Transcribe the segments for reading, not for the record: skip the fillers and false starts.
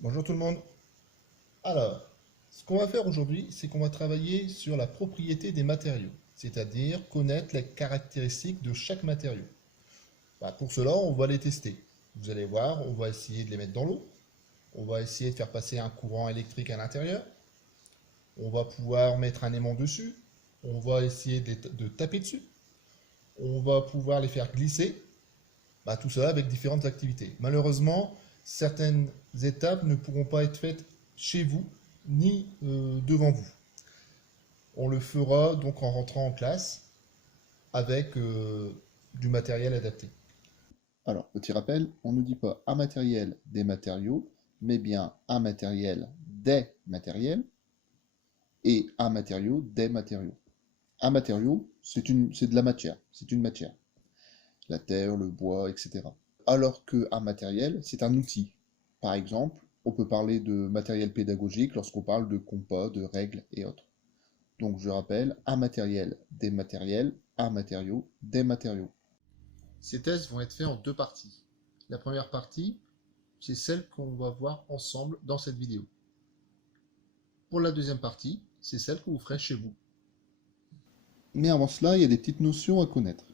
Bonjour tout le monde. Alors, ce qu'on va faire aujourd'hui, c'est qu'on va travailler sur la propriété des matériaux, c'est-à-dire connaître les caractéristiques de chaque matériau. Pour cela, on va les tester. Vous allez voir, on va essayer de les mettre dans l'eau, on va essayer de faire passer un courant électrique à l'intérieur, on va pouvoir mettre un aimant dessus, on va essayer de taper dessus, on va pouvoir les faire glisser, tout cela avec différentes activités. Malheureusement, certaines étapes ne pourront pas être faites chez vous ni devant vous. On le fera donc en rentrant en classe avec du matériel adapté. Alors, petit rappel, on ne dit pas un matériel des matériaux, mais bien un matériel des matériels et un matériau des matériaux. Un matériau, c'est de la matière, c'est une matière. La terre, le bois, etc. Alors qu'un matériel, c'est un outil. Par exemple, on peut parler de matériel pédagogique lorsqu'on parle de compas, de règles et autres. Donc je rappelle, un matériel, des matériels, un matériau, des matériaux. Ces tests vont être faits en deux parties. La première partie, c'est celle qu'on va voir ensemble dans cette vidéo. Pour la deuxième partie, c'est celle que vous ferez chez vous. Mais avant cela, il y a des petites notions à connaître.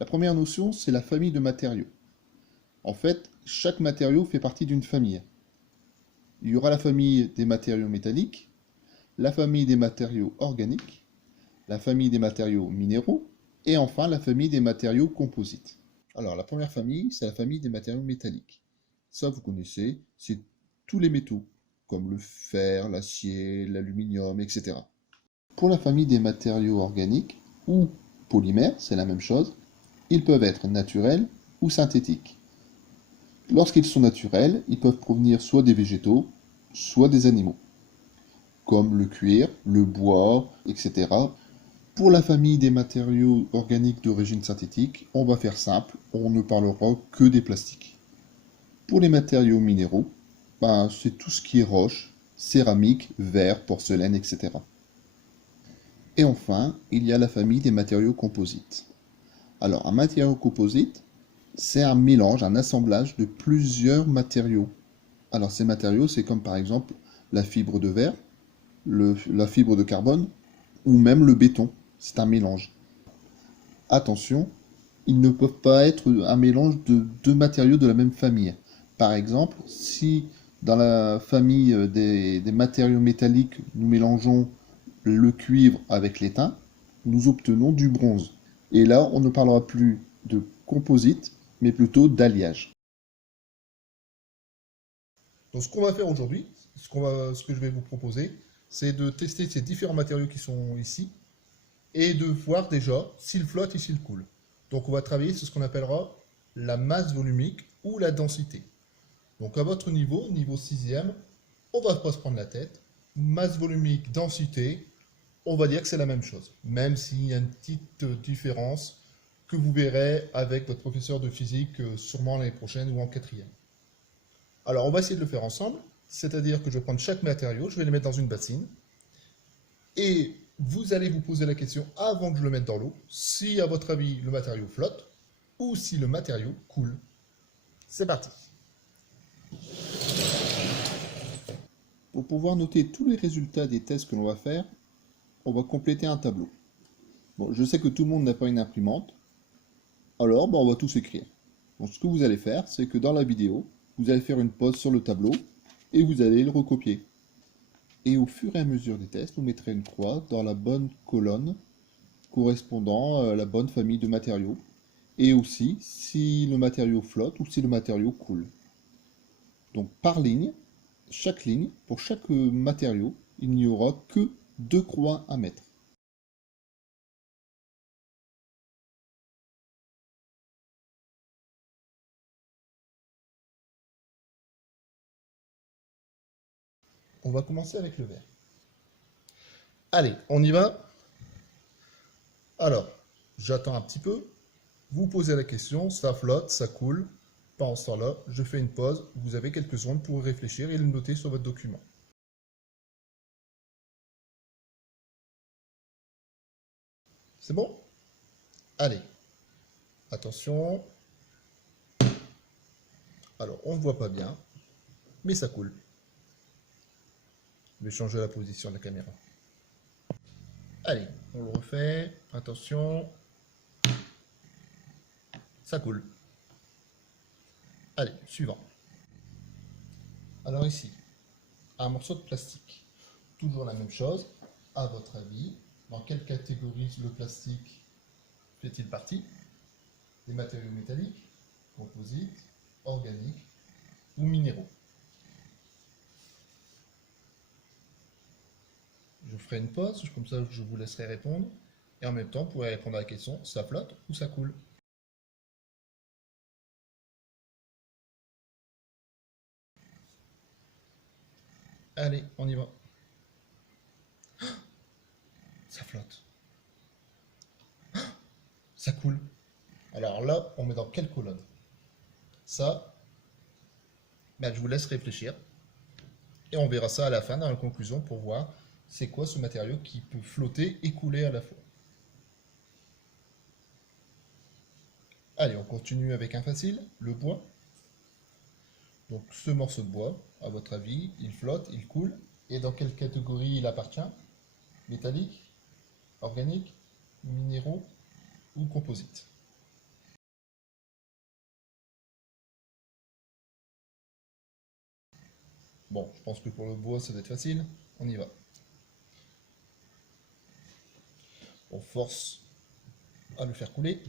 La première notion, c'est la famille de matériaux. En fait, chaque matériau fait partie d'une famille. Il y aura la famille des matériaux métalliques, la famille des matériaux organiques, la famille des matériaux minéraux, et enfin la famille des matériaux composites. Alors, la première famille, c'est la famille des matériaux métalliques. Ça, vous connaissez, c'est tous les métaux, comme le fer, l'acier, l'aluminium, etc. Pour la famille des matériaux organiques, ou polymères, c'est la même chose, ils peuvent être naturels ou synthétiques. Lorsqu'ils sont naturels, ils peuvent provenir soit des végétaux, soit des animaux, comme le cuir, le bois, etc. Pour la famille des matériaux organiques d'origine synthétique, on va faire simple, on ne parlera que des plastiques. Pour les matériaux minéraux, c'est tout ce qui est roche, céramique, verre, porcelaine, etc. Et enfin, il y a la famille des matériaux composites. Alors, un matériau composite, c'est un mélange, un assemblage de plusieurs matériaux. Alors ces matériaux, c'est comme par exemple la fibre de verre, la fibre de carbone ou même le béton. C'est un mélange. Attention, ils ne peuvent pas être un mélange de deux matériaux de la même famille. Par exemple, si dans la famille des matériaux métalliques, nous mélangeons le cuivre avec l'étain, nous obtenons du bronze. Et là, on ne parlera plus de composite, mais plutôt d'alliage. Donc ce qu'on va faire aujourd'hui, ce que je vais vous proposer, c'est de tester ces différents matériaux qui sont ici et de voir déjà s'ils flottent et s'ils coulent. Donc on va travailler sur ce qu'on appellera la masse volumique ou la densité. Donc à votre niveau, niveau sixième, on va pas se prendre la tête. Masse volumique, densité, on va dire que c'est la même chose. Même s'il y a une petite différence que vous verrez avec votre professeur de physique sûrement l'année prochaine ou en quatrième. Alors on va essayer de le faire ensemble, c'est-à-dire que je vais prendre chaque matériau, je vais le mettre dans une bassine, et vous allez vous poser la question avant que je le mette dans l'eau, si à votre avis le matériau flotte ou si le matériau coule. C'est parti. Pour pouvoir noter tous les résultats des tests que l'on va faire, on va compléter un tableau. Bon, je sais que tout le monde n'a pas une imprimante, alors on va tous écrire. Donc ce que vous allez faire, c'est que dans la vidéo, vous allez faire une pause sur le tableau et vous allez le recopier. Et au fur et à mesure des tests, vous mettrez une croix dans la bonne colonne correspondant à la bonne famille de matériaux, et aussi si le matériau flotte ou si le matériau coule. Donc par ligne, chaque ligne, pour chaque matériau, il n'y aura que deux croix à mettre. On va commencer avec le verre. Allez, on y va. Alors, j'attends un petit peu. Vous posez la question, ça flotte, ça coule. Pendant ce temps-là, je fais une pause. Vous avez quelques secondes pour réfléchir et le noter sur votre document. C'est bon? Allez, attention. Alors, on ne voit pas bien, mais ça coule. Je vais changer la position de la caméra. Allez, on le refait. Attention. Ça coule. Allez, suivant. Alors ici, un morceau de plastique. Toujours la même chose. À votre avis, dans quelle catégorie le plastique fait-il partie? Des matériaux métalliques, composites, organiques ou minéraux? Je ferai une pause, comme ça je vous laisserai répondre. Et en même temps, vous pourrez répondre à la question, ça flotte ou ça coule? Allez, on y va. Ça flotte. Ça coule. Alors là, on met dans quelle colonne? Ça, ben, je vous laisse réfléchir. Et on verra ça à la fin, dans la conclusion, pour voir c'est quoi ce matériau qui peut flotter et couler à la fois. Allez, on continue avec un facile, le bois. Donc ce morceau de bois, à votre avis, il flotte, il coule. Et dans quelle catégorie il appartient? Métallique, organique, minéraux ou composite? Bon, je pense que pour le bois, ça va être facile. On y va. On force à le faire couler.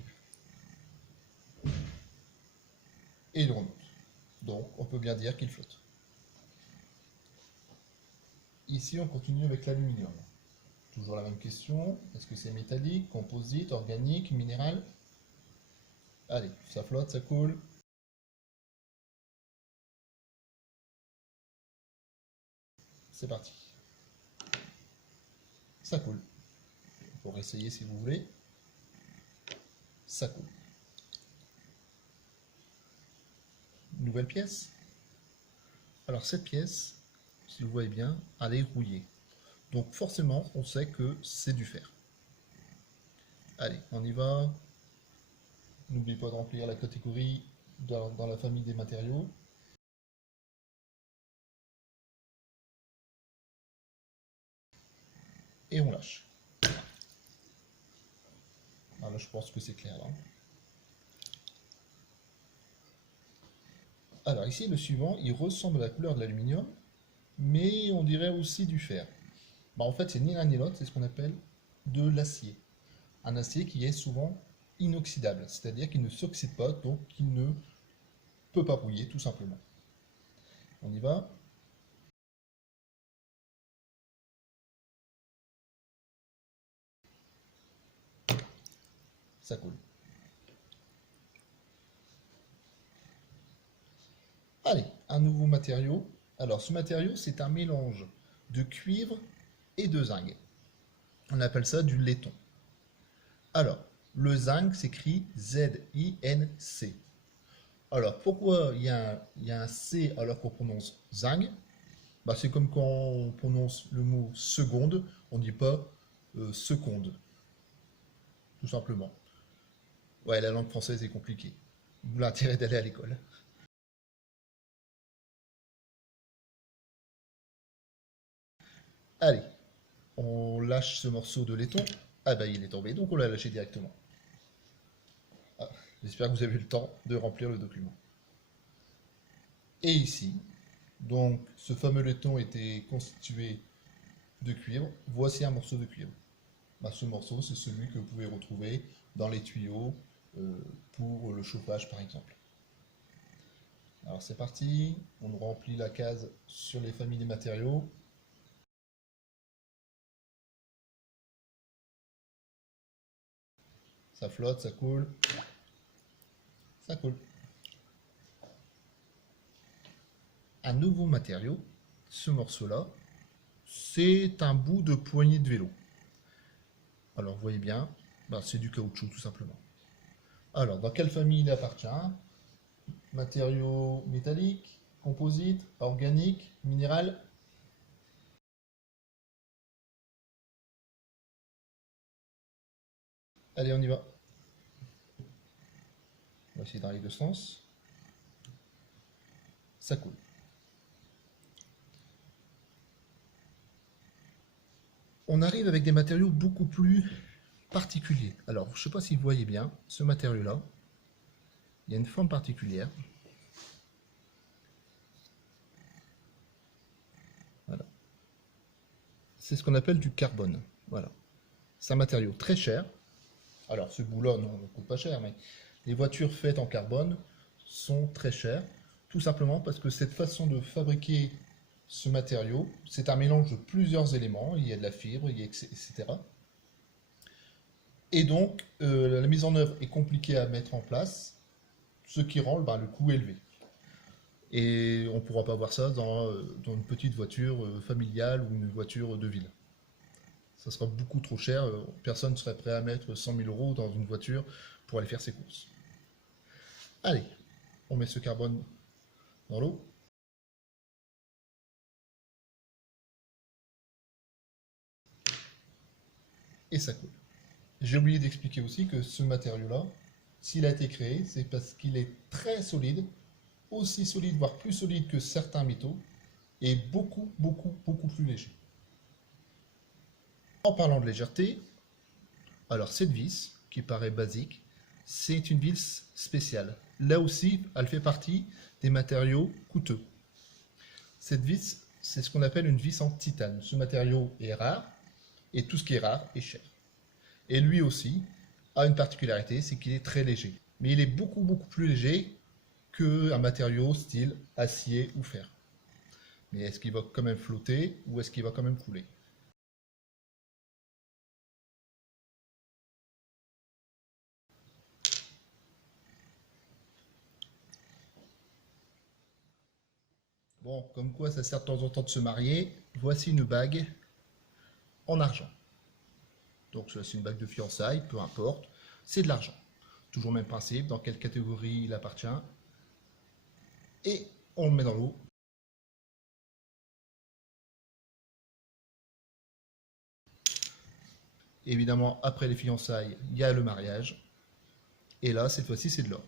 Et il remonte. Donc, on peut bien dire qu'il flotte. Ici, on continue avec l'aluminium. Toujours la même question. Est-ce que c'est métallique, composite, organique, minéral? Allez, ça flotte, ça coule. C'est parti. Ça coule. Pour essayer si vous voulez. Ça coule. Nouvelle pièce. Alors cette pièce, si vous voyez bien, elle est rouillée. Donc forcément, on sait que c'est du fer. Allez, on y va. N'oubliez pas de remplir la catégorie dans la famille des matériaux. Et on lâche. Alors là, je pense que c'est clair. Hein. Alors ici, le suivant, il ressemble à la couleur de l'aluminium, mais on dirait aussi du fer. Bah, en fait, c'est ni l'un ni l'autre, c'est ce qu'on appelle de l'acier. Un acier qui est souvent inoxydable, c'est-à-dire qu'il ne s'oxyde pas, donc il ne peut pas rouiller, tout simplement. On y va. Ça coule. Allez, un nouveau matériau. Alors, ce matériau, c'est un mélange de cuivre et de zinc. On appelle ça du laiton. Alors, le zinc s'écrit Z-I-N-C. Alors, pourquoi il y a un C alors qu'on prononce zinc? Bah, c'est comme quand on prononce le mot seconde, on ne dit pas seconde, tout simplement. Ouais, la langue française est compliquée. D'où l'intérêt d'aller à l'école. Allez, on lâche ce morceau de laiton. Ah bah il est tombé, donc on l'a lâché directement. Ah, j'espère que vous avez eu le temps de remplir le document. Et ici, donc ce fameux laiton était constitué de cuivre. Voici un morceau de cuivre. Bah, ce morceau, c'est celui que vous pouvez retrouver dans les tuyaux pour le chauffage par exemple. Alors c'est parti, on remplit la case sur les familles des matériaux. Ça flotte, ça coule. Ça coule. Un nouveau matériau, ce morceau-là, c'est un bout de poignée de vélo. Alors vous voyez bien, bah, c'est du caoutchouc tout simplement. Alors dans quelle famille il appartient? Matériaux métalliques, composites, organiques, minéral? Allez, on y va. On va essayer dans les deux sens. Ça coule. on arrive avec des matériaux beaucoup plus particuliers. Alors, je ne sais pas si vous voyez bien, ce matériau-là, il y a une forme particulière. Voilà. C'est ce qu'on appelle du carbone. Voilà. C'est un matériau très cher. Alors, ce bout-là, non, ne coûte pas cher, mais les voitures faites en carbone sont très chères, tout simplement parce que cette façon de fabriquer ce matériau, c'est un mélange de plusieurs éléments. Il y a de la fibre, etc. Et donc, la mise en œuvre est compliquée à mettre en place, ce qui rend le coût élevé. Et on ne pourra pas voir ça dans une petite voiture familiale ou une voiture de ville. Ça sera beaucoup trop cher. Personne ne serait prêt à mettre 100 000 euros dans une voiture pour aller faire ses courses. Allez, on met ce carbone dans l'eau. Et ça coule. J'ai oublié d'expliquer aussi que ce matériau-là, s'il a été créé, c'est parce qu'il est très solide, aussi solide, voire plus solide que certains métaux, et beaucoup, beaucoup, beaucoup plus léger. En parlant de légèreté, alors cette vis, qui paraît basique, c'est une vis spéciale. Là aussi, elle fait partie des matériaux coûteux. Cette vis, c'est ce qu'on appelle une vis en titane. Ce matériau est rare, et tout ce qui est rare est cher. Et lui aussi a une particularité, c'est qu'il est très léger. Mais il est beaucoup, beaucoup plus léger qu'un matériau style acier ou fer. Mais est-ce qu'il va quand même flotter ou est-ce qu'il va quand même couler? Bon, comme quoi ça sert de temps en temps de se marier, voici une bague en argent. Donc c'est une bague de fiançailles, peu importe, c'est de l'argent. Toujours le même principe, dans quelle catégorie il appartient. Et on le met dans l'eau. Évidemment, après les fiançailles, il y a le mariage. Et là, cette fois-ci, c'est de l'or.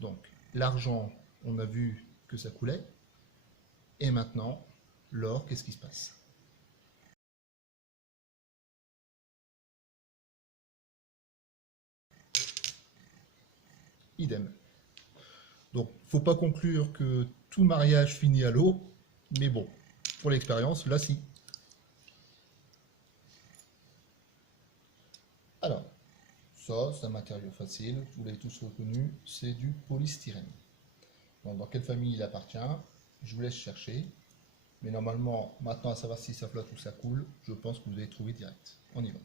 Donc, l'argent, on a vu que ça coulait. Et maintenant, l'or, qu'est-ce qui se passe? Idem. Donc, faut pas conclure que tout mariage finit à l'eau, mais bon, pour l'expérience, là, si. Alors, ça, c'est un matériau facile, vous l'avez tous reconnu, c'est du polystyrène. Donc, dans quelle famille il appartient? Je vous laisse chercher. Mais normalement, maintenant à savoir si ça flotte ou ça coule, je pense que vous allez trouver direct. On y va.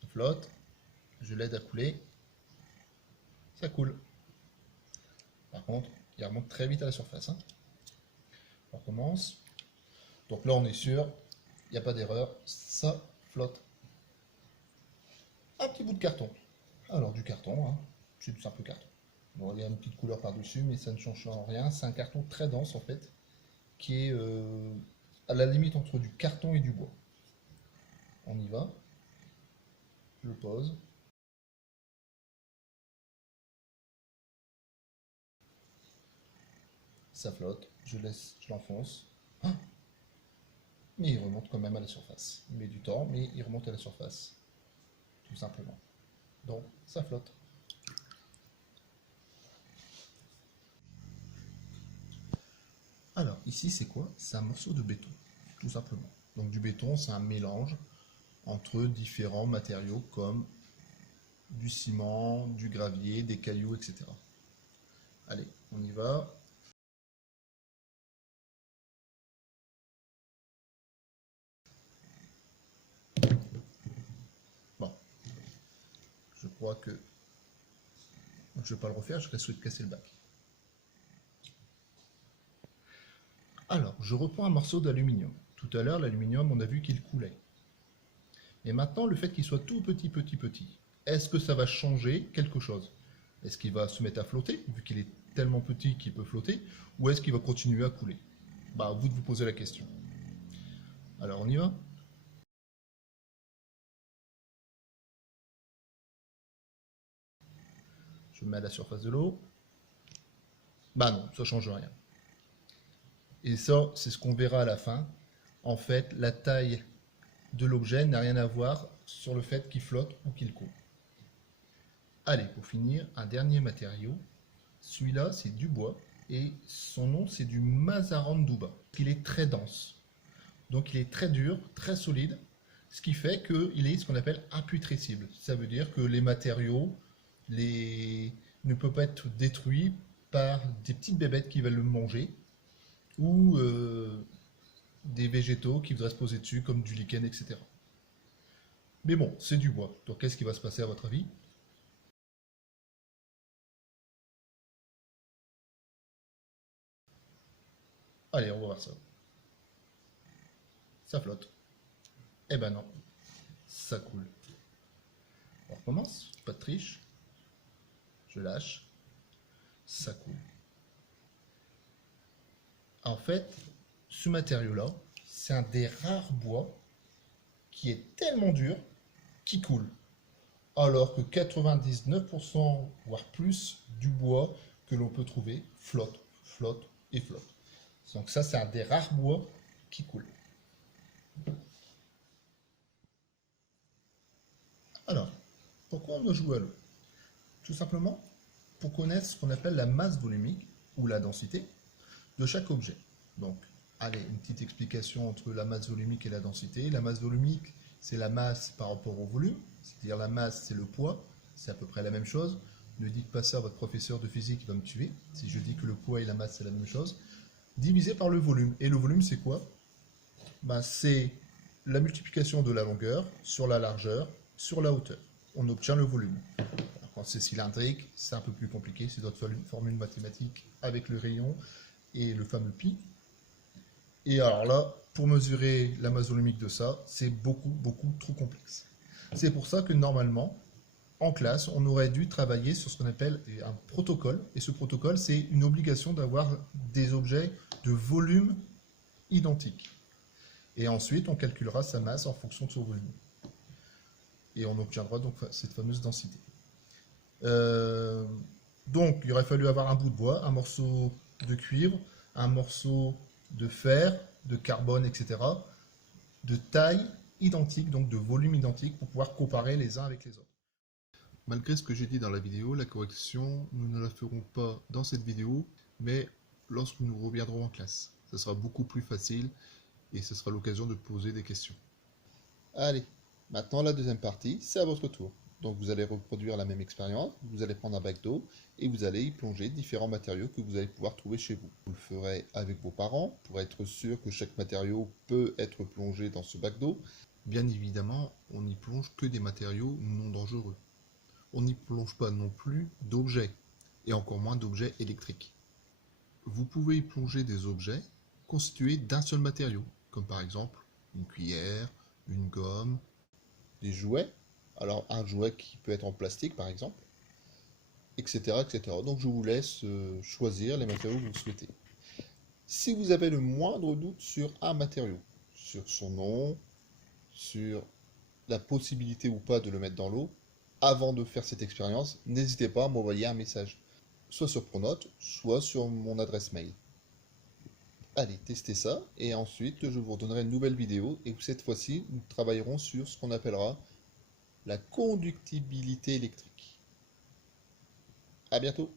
Ça flotte, je l'aide à couler, ça coule. Par contre, il remonte très vite à la surface. Hein. On recommence. Donc là, on est sûr, il n'y a pas d'erreur, ça flotte. Un petit bout de carton. Alors du carton, hein, c'est du simple carton. Bon, il y a une petite couleur par-dessus, mais ça ne change en rien. C'est un carton très dense en fait, qui est à la limite entre du carton et du bois. On y va. Je le pose. Ça flotte, je l'enfonce. Ah, mais il remonte quand même à la surface. Il met du temps, mais il remonte à la surface. Tout simplement. Donc, ça flotte. Alors, ici, c'est quoi? C'est un morceau de béton, tout simplement. Donc, du béton, c'est un mélange entre différents matériaux comme du ciment, du gravier, des cailloux, etc. Allez, on y va. Bon, je crois que je ne vais pas le refaire, je risque de casser le bac. Alors, je reprends un morceau d'aluminium. Tout à l'heure, l'aluminium, on a vu qu'il coulait. Et maintenant, le fait qu'il soit tout petit, petit, petit, est-ce que ça va changer quelque chose? Est-ce qu'il va se mettre à flotter, vu qu'il est tellement petit qu'il peut flotter, ou est-ce qu'il va continuer à couler? Bah, à vous de vous poser la question. Alors, on y va? Je me mets à la surface de l'eau. Bah non, ça change rien. Et ça, c'est ce qu'on verra à la fin. En fait, la taille de l'objet n'a rien à voir sur le fait qu'il flotte ou qu'il coule. Allez, pour finir, un dernier matériau. Celui-là, c'est du bois et son nom, c'est du Mazaranduba. Il est très dense, donc il est très dur, très solide, ce qui fait qu'il est ce qu'on appelle imputrescible. Ça veut dire que les matériaux ne peuvent pas être détruits par des petites bébêtes qui veulent le manger ou des végétaux qui voudraient se poser dessus comme du lichen, etc. Mais bon, c'est du bois, donc qu'est-ce qui va se passer à votre avis? Allez, on va voir ça. Ça flotte. Eh ben non, ça coule. On recommence, pas de triche. Je lâche, ça coule. En fait, ce matériau-là, c'est un des rares bois qui est tellement dur qu'il coule. Alors que 99%, voire plus, du bois que l'on peut trouver flotte, flotte et flotte. Donc ça, c'est un des rares bois qui coule. Alors, pourquoi on doit jouer à l'eau? Tout simplement pour connaître ce qu'on appelle la masse volumique ou la densité de chaque objet. Donc, allez, une petite explication entre la masse volumique et la densité. La masse volumique, c'est la masse par rapport au volume, c'est-à-dire la masse, c'est le poids, c'est à peu près la même chose. Ne dites pas ça à votre professeur de physique, il va me tuer. Si je dis que le poids et la masse, c'est la même chose. Divisé par le volume. Et le volume, c'est quoi? Ben, c'est la multiplication de la longueur sur la largeur sur la hauteur. On obtient le volume. Alors, quand c'est cylindrique, c'est un peu plus compliqué, c'est d'autres formules mathématiques avec le rayon et le fameux pi. Et alors là, pour mesurer la masse volumique de ça, c'est beaucoup trop complexe. C'est pour ça que normalement, en classe, on aurait dû travailler sur ce qu'on appelle un protocole. Et ce protocole, c'est une obligation d'avoir des objets de volume identique. Et ensuite, on calculera sa masse en fonction de son volume. Et on obtiendra donc cette fameuse densité. Donc, il aurait fallu avoir un bout de bois, un morceau de cuivre, un morceau de fer, de carbone, etc., de taille identique, donc de volume identique, pour pouvoir comparer les uns avec les autres. Malgré ce que j'ai dit dans la vidéo, la correction, nous ne la ferons pas dans cette vidéo, mais lorsque nous reviendrons en classe. Ce sera beaucoup plus facile et ce sera l'occasion de poser des questions. Allez, maintenant la deuxième partie, c'est à votre tour. Donc vous allez reproduire la même expérience, vous allez prendre un bac d'eau et vous allez y plonger différents matériaux que vous allez pouvoir trouver chez vous. Vous le ferez avec vos parents pour être sûr que chaque matériau peut être plongé dans ce bac d'eau. Bien évidemment, on n'y plonge que des matériaux non dangereux. On n'y plonge pas non plus d'objets, et encore moins d'objets électriques. Vous pouvez y plonger des objets constitués d'un seul matériau, comme par exemple une cuillère, une gomme, des jouets, alors un jouet qui peut être en plastique par exemple, etc. etc. Donc je vous laisse choisir les matériaux que vous souhaitez. Si vous avez le moindre doute sur un matériau, sur son nom, sur la possibilité ou pas de le mettre dans l'eau, avant de faire cette expérience, n'hésitez pas à m'envoyer un message, soit sur Pronote, soit sur mon adresse mail. Allez, testez ça, et ensuite je vous redonnerai une nouvelle vidéo, et cette fois-ci, nous travaillerons sur ce qu'on appellera la conductibilité électrique. À bientôt!